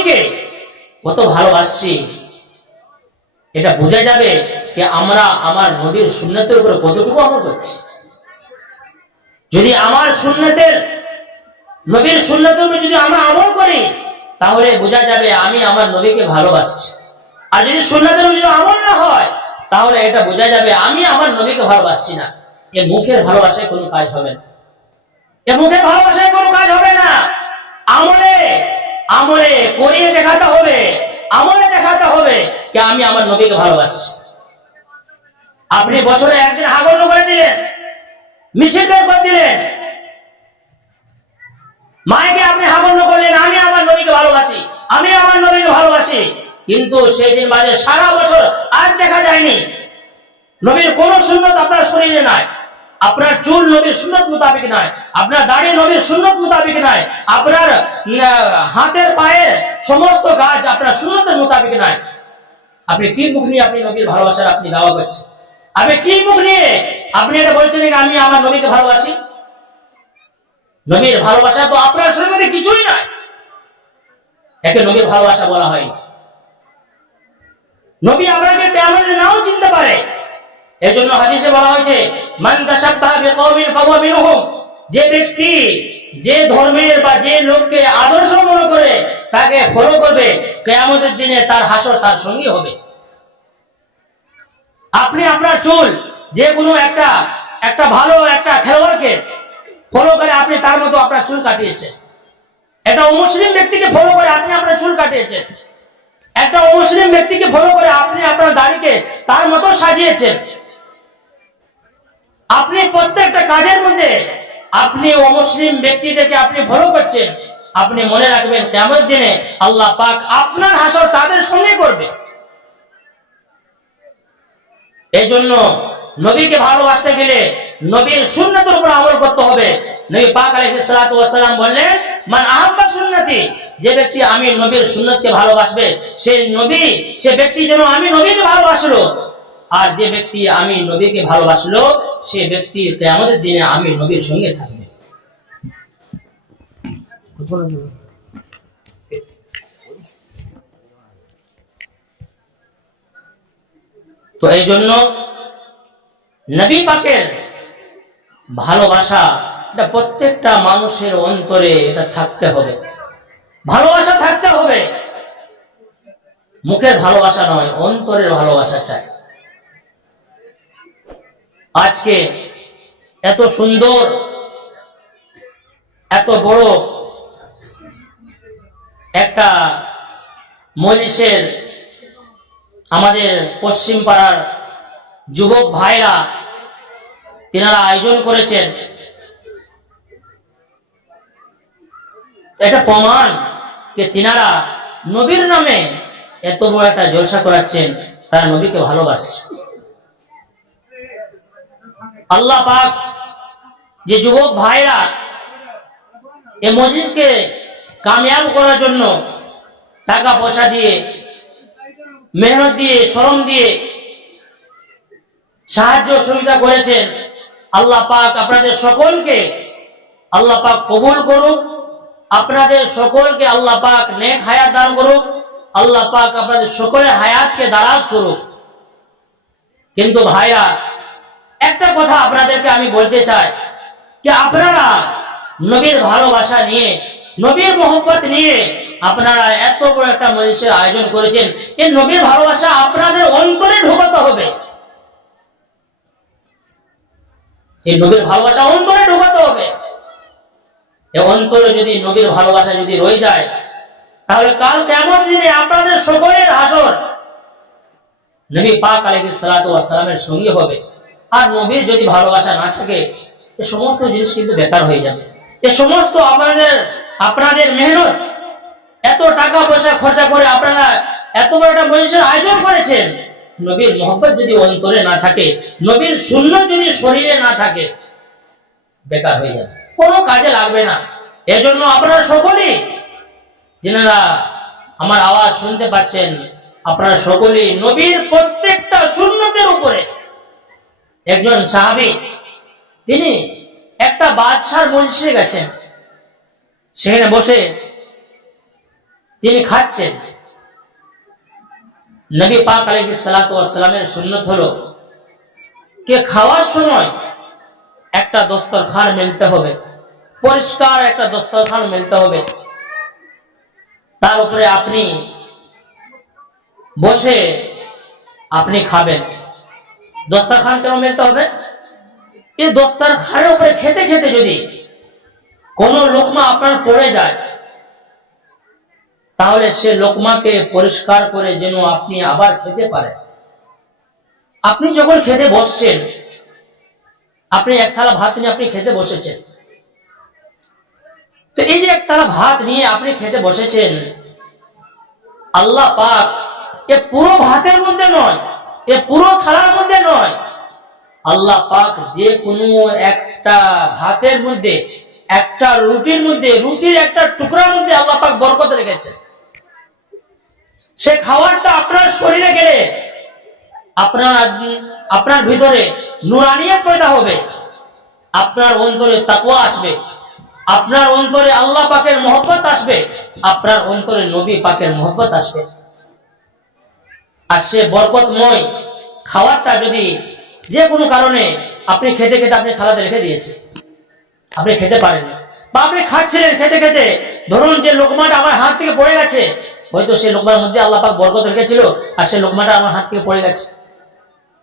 নবীকে কত ভালোবাসছি। এটা বোঝা যাবে যে আমরা আমার নবীর সুন্নতের উপরে কতটুকু আমল করছি। যদি আমার সুন্নতের, নবীর সুন্নতের উপরে যদি আমরা আমল করি, তাহলে বোঝা যাবে আমি আমার নবীকে ভালোবাসছি। আর যদি সুন্নতের উপরে যদি আমল না হয়, তাহলে এটা বোঝা যাবে আমি আমার নবীকে ভালোবাসছি না। এ মুখের ভালোবাসায় কোনো কাজ হবে না। এ মুখের ভালোবাসায় কোনো কাজ হবে না। আমলে আমলে করিয়ে দেখাতে হবে, আমলে দেখাতে হবে যে আমি আমার নবীকে ভালোবাসি। আপনি বছরে একদিন হাগন্য করে দিলেন, মিছিল করে দিলেন। মায়েকে আপনি হাগন্য করলেন, আমি আমার নবীকে ভালোবাসি, আমি আমার নবীকে ভালোবাসি। কিন্তু সেই দিন বাদে সারা বছর আর দেখা যায়নি। নবীর কোন সুন্নত আপনার শরীরে নাই। আপনার চুল নবীর সুন্নত মোতাবিক নয়, আপনার দাড়ি নবীর সুন্নত মোতাবিক নয়, আপনার হাতের পায়ের সমস্ত কাজ আপনার সুন্নতের মোতাবিক নয়। আপনি কি মুখ নিয়ে আপনি নবীর ভালোবাসার আপনি দাওয়া করছেন। আপনি কি মুখ নিয়ে আপনি এটা বলছেন আমি আমার নবীকে ভালোবাসি? নবীর ভালোবাসা তো আপনার শরীরের মধ্যে কিছুই নাই। একে নবীর ভালোবাসা বলা হয় নবী আপনাকে তেমন নাও চিনতে এজন্য হাদিসে বলা হয়েছে, মান তাশাব্বাহা বিকওমিন ফাহুয়া মিনহুম। যে ব্যক্তি যে ধর্মের বা যে লোককে আদর্শ মনে করে তাকে ফলো করবে, কিয়ামতের দিনে তার হাসর তার সঙ্গী হবে। আপনি আপনার চুল, যে কোনো একটা একটা ভালো একটা খেলোয়াড়কে ফলো করে আপনি তার মতো আপনার চুল কাটিয়েছেন। একটা অমুসলিম ব্যক্তিকে ফলো করে আপনি আপনার চুল কাটিয়েছেন। একটা অমুসলিম ব্যক্তিকে ফলো করে আপনি আপনার দাড়িকে তার মতো সাজিয়েছেন। আপনি প্রত্যেকটা কাজের মধ্যে আপনি অমুসলিম ব্যক্তিদেরকে আপনি ফলো করছেন, আপনি মনে রাখবেন কেমন দিনে আল্লাহ পাক আপনার হাসর তাদের সঙ্গে করবে। এই জন্য নবীকে ভালোবাসতে গেলে নবীর সুন্নতের উপর আমল করতে হবে। নবী পাক সালাম বললেন, মান আহাব্বা সুন্নতি, যে ব্যক্তি আমি নবীর সুন্নতকে ভালোবাসবে সেই নবী, সে ব্যক্তি যেন আমি নবীকে ভালোবাসলো। আর যে ব্যক্তি আমি নবীকে ভালোবাসলো, সে ব্যক্তি আমাদের দিনে আমি নবীর সঙ্গে থাকবে। তো এই জন্য নবী পাকের ভালোবাসা, এটা প্রত্যেকটা মানুষের অন্তরে এটা থাকতে হবে। ভালোবাসা থাকতে হবে। মুখের ভালোবাসা নয়, অন্তরের ভালোবাসা চাই। আজকে এত সুন্দর, এত বড় একটা মজলিসের আমাদের পশ্চিম পাড়ার যুবক ভাইরা তেনারা আয়োজন করেছেন। এটা প্রমাণ যে তিনারা নবীর নামে এত বড় একটা জলসা করাচ্ছেন, তারা নবীকে ভালোবাসছে। আল্লাহ পাক যে যুবক ভাইরা এ মসজিদকে কামিয়াব করার জন্য টাকা পয়সা দিয়ে, মেহনত দিয়ে, শ্রম দিয়ে সাহায্য সুবিধা করেছেন, আল্লাহ পাক আপনাদের সকলকে আল্লাহ পাক কবুল করুক, আপনাদের সকলকে আল্লাহ পাক নেক হায়াত দান করুক, আল্লাহ পাক আপনাদের সকলের হায়াতকে দারাজ করুক। কিন্তু ভাইয়া একটা কথা আপনাদেরকে আমি বলতে চাই যে আপনারা নবীর ভালোবাসা নিয়ে, নবীর মোহব্বত নিয়ে আপনারা এত বড় একটা মজলিসের আয়োজন করেছেন এই নবীর ভালোবাসা আপনাদের অন্তরে ঢোকাতে হবে। এই নবীর ভালোবাসা অন্তরে ঢোকাতে হবে। এই অন্তরে যদি নবীর ভালোবাসা যদি রয়ে যায়, তাহলে কাল কেমন দিনে আপনাদের সকলের আসর নবী পাক আলাইহিস সালাতু ওয়াস সালামের সঙ্গে হবে। আর নবীর যদি ভালোবাসা না থাকে, এ সমস্ত জিনিস কিন্তু বেকার হয়ে যাবে। এ সমস্ত আপনাদের আপনাদের মেহনত, এত টাকা পয়সা খরচা করে আপনারা এত বড় একটা মনীষের আয়োজন করেছেন, নবীর মোহব্বত যদি অন্তরে না থাকে, নবীর শূন্য যদি শরীরে না থাকে, বেকার হয়ে যাবে। কোনো কাজে লাগবে না। এজন্য আপনারা সকলেই, যেনারা আমার আওয়াজ শুনতে পাচ্ছেন, আপনারা সকলেই নবীর প্রত্যেকটা শূন্যতের উপরে একজন সাহাবি, তিনি একটা বাদশার মজলিসে গেছেন। সেখানে বসে তিনি খাচ্ছেন। নবী পাক আলহি সালামের সুন্নত হলো, কে খাওয়ার সময় একটা দস্তরখান মিলতে হবে, পরিষ্কার একটা দস্তরখান মিলতে হবে। তার উপরে আপনি বসে আপনি খাবেন। দস্তারখান কেন মিলতে হবে। এই দস্তারখানের উপরে খেতে খেতে যদি কোন লোকমা আপনার পড়ে যায়, তাহলে সে লোকমাকে পরিষ্কার করে যেন আপনি আবার খেতে পারেন। আপনি যখন খেতে বসছেন, আপনি এক থালা ভাত নিয়ে আপনি খেতে বসেছেন। তো এই যে এক থালা ভাত নিয়ে আপনি খেতে বসেছেন, আল্লাহ পাক এ পুরো ভাতের মধ্যে নয় এ পুরো থালার মধ্যে নয়। আল্লাহ পাক যে কোনো একটা ভাতের মধ্যে, একটা রুটির মধ্যে, রুটির একটা টুকরার মধ্যে আল্লাহ পাক বরকত রেখেছে সে খাবারটা আপনার শরীরে গেলে, আপনার আপনার ভিতরে নুরানিয়ত পয়দা হবে, আপনার অন্তরে তাকওয়া আসবে, আপনার অন্তরে আল্লাহ পাকের মহব্বত আসবে, আপনার অন্তরে নবী পাকের মহব্বত আসবে। আর সে বরকতময় খাবারটা যদি যে কোনো কারণে আপনি খেতে খেতে আপনি থালাতে রেখে দিয়েছে আপনি খেতে পারেননি। বা আপনি খাচ্ছিলেন খেতে খেতে, ধরুন যে লোকমাটা আমার হাত থেকে পড়ে গেছে, হয়তো সেই লোকমার মধ্যে আল্লাহ পাক বরকত রেখেছিল আর সেই লোকমাটা আমার হাত থেকে পড়ে গেছে।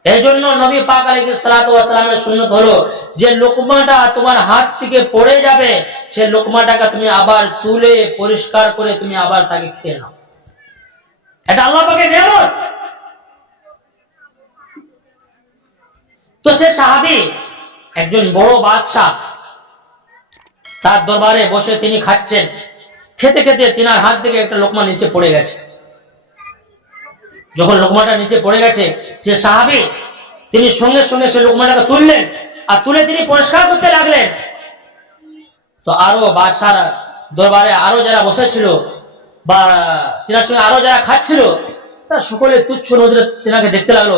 এই জন্য নবী পাক আলাইহি সালামের সুন্নত হলো, যে লোকমাটা তোমার হাত থেকে পড়ে যাবে, সে লোকমাটাকে তুমি আবার তুলে পরিষ্কার করে তুমি আবার তাকে খেয়ে নাও। এটা আল্লাহ পাকে নিয়ামত। তো সে সাহাবি, একজন বড় বাদশাহ, তার দরবারে বসে তিনি খাচ্ছেন। খেতে খেতে তিনার হাত থেকে একটা লোকমা নিচে পড়ে গেছে। যখন লোকমাটা নিচে পড়ে গেছে, সে সাহাবি, তিনি সঙ্গে সঙ্গে সে লোকমাটাকে তুললেন আর তুলে তিনি পরিষ্কার করতে লাগলেন। তো আরও বাদশার দরবারে আরও যারা বসেছিল বা তিনার সঙ্গে আরও যারা খাচ্ছিল, তারা সকলে তুচ্ছ নজরে তিনাকে দেখতে লাগল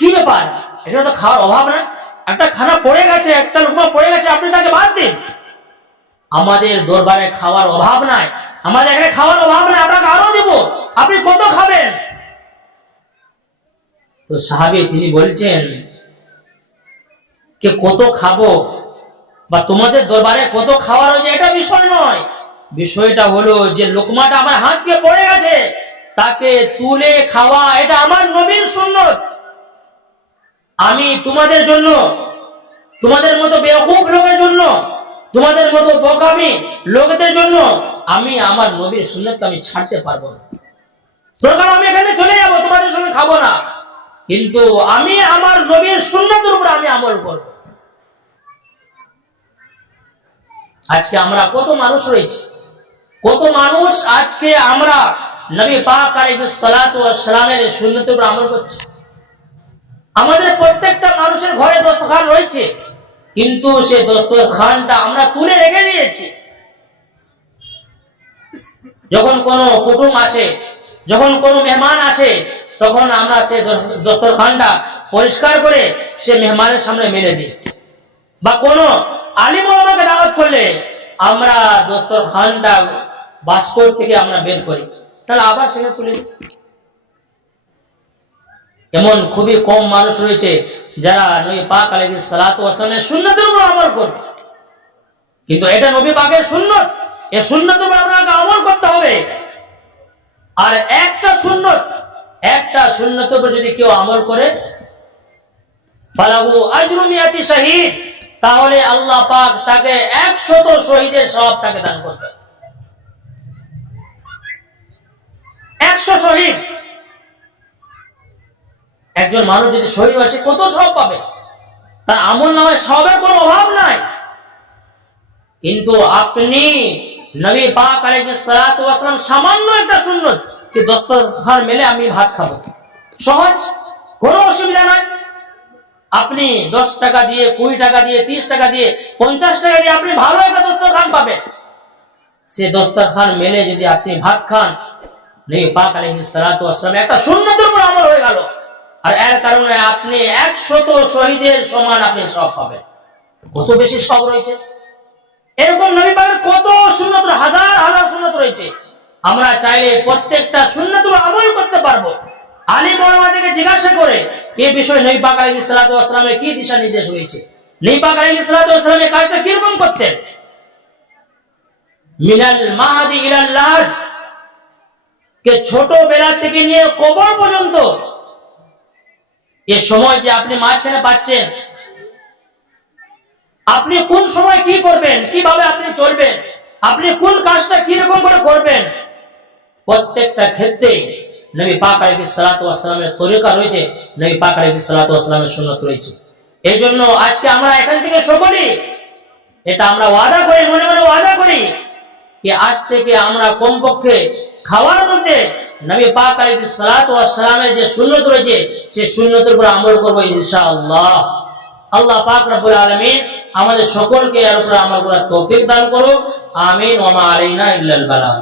কি ব্যাপার? এখানে তো খাওয়ার অভাব না। একটা খানা পড়ে গেছে, একটা লোকমা পড়ে গেছে, আপনি তাকে বাদ দিন। আমাদের দরবারে খাওয়ার অভাব নাই। আমাদের এখানে খাওয়ার অভাব নাই, আপনাকে আরও দেব। আপনি কত খাবেন? তো সাহাবি তিনি বলছেন, কে কত খাব বা তোমাদের দরবারে কত খাওয়ার হয়েছে, এটা বিষয় নয়। বিষয়টা হলো যে লোকমাটা আমার হাতকে পড়ে গেছে, তাকে তুলে খাওয়া, এটা আমার নবীর সুন্নত। আমি তোমাদের জন্য, তোমাদের মতো বেকুফ লোকের জন্য, তোমাদের মতো বোকামি লোকদের জন্য আমি আমার নবীর সুন্নতকে আমি ছাড়তে পারব না। দরকার আমি এখানে চলে যাব, তোমাদের সঙ্গে খাব না। কিন্তু আমি আমার নবীর সুন্নতের উপর আমি আমল করব। আজকে আমরা কত মানুষ রয়েছে, কত মানুষ আজকে আমরা নবী পাক আলাইহিস সালাতু ওয়াস সালামের সুন্নতের উপর আমল করছি। আমাদের প্রত্যেকটা মানুষের ঘরে দস্তখান রয়েছে। কিন্তু সে দস্তখানটা আমরা তুলে রেখে দিয়েছি। যখন কোনো কুটুম আসে, যখন কোনো মেহমান আসে, তখন আমরা সে দস্তরখানটা পরিষ্কার করে সে মেহমানের সামনে মেরে দিই। বা কোনো আলিম আমাকে দাওয়াত করলে আমরা দস্তরখানটা বাস্কর থেকে আমরা বের করি। তাহলে আবার সেখানে তুলে দিই। এমন খুবই কম মানুষ রয়েছে যারা নবী পাক আলাইহি সালাতু ওয়াসাল্লামের সুন্নতের উপর আমল করবে। কিন্তু এটা নবী পাকের সুন্নত। এই সুন্নতের উপর আপনাকে আমল করতে হবে। আর একটা সুন্নত, একটা সুন্নতের উপর যদি কেউ আমল করে, ফালাহু আজরু মিয়াতি শহীদ, তাহলে আল্লাহ পাক তাকে একশত শহীদের সব তাকে দান করবে। একশো শহীদ। একজন মানুষ যদি শহীদ হয় সে কত সব পাবে? তার আমল নামায় সবের কোনো অভাব নাই। কিন্তু আপনি নবী পাক ওয়াসালাম সামান্য একটা সুন্নত, যে দস্তরখান মেলে আমি ভাত খাব। সহজ, কোনো অসুবিধা নাই। আপনি দশ টাকা দিয়ে, কুড়ি টাকা দিয়ে, তিরিশ টাকা দিয়ে, পঞ্চাশ টাকা দিয়ে আপনি ভালো একটা দস্তরখান পাবেন। সে দস্তরখান মেলে যদি আপনি ভাত খান, নবী পাক ওয়াসালাম একটা সুন্নতের উপর আমল হয়ে গেল। আর এর কারণে আপনি একশত শহীদের সমান আপনি সব পাবেন। কত বেশি সব রয়েছে? এরকম নবী পাকের কত সুন্নত, হাজার হাজার সুন্নত রয়েছে। আমরা চাইলে প্রত্যেকটা সুন্নত আমল করতে পারব। আলী মৌলামা থেকে জিজ্ঞাসা করে এই বিষয়ে নবী পাক আলাইহিস সালাতু কি দিশা নির্দেশ হয়েছে নবী পাক আলাইহিস সালাতু কাজটা কীরকম করতেন? মিনাল মাহাদি ইলাল লাদ কে ছোটবেলা থেকে নিয়ে কবর পর্যন্ত এ সময় যে আপনি মাঝখানে পাচ্ছেন, আপনি কোন সময় কি করবেন, কীভাবে আপনি চলবেন, আপনি কোন কাজটা কি রকম করে করবেন, প্রত্যেকটা ক্ষেত্রে নবী পাক আলাইহিস সালাতু ওয়াস সালামের তরিকা রয়েছে, নবী পাক আলাইহিস সালাতু ওয়াস সালামের সুন্নাত রয়েছে। এই জন্য আজকে আমরা এখান থেকে সকলেই, এটা আমরা ওয়াদা করি, মনে মনে ওয়াদা করি, যে আজ থেকে আমরা কমপক্ষে খাওয়ার মধ্যে নবী পাক ওয়াস সালামের যে সুন্নত রয়েছে, সেই সুন্নতের উপর আমল করব ইনশাআল্লাহ। আল্লাহ পাক রব্বুল আলামিন আমাদের সকলকে এর উপর আমল করার তৌফিক দান করুক। আমিন, ওয়া মা আলাইনা ইল্লাল বালাগ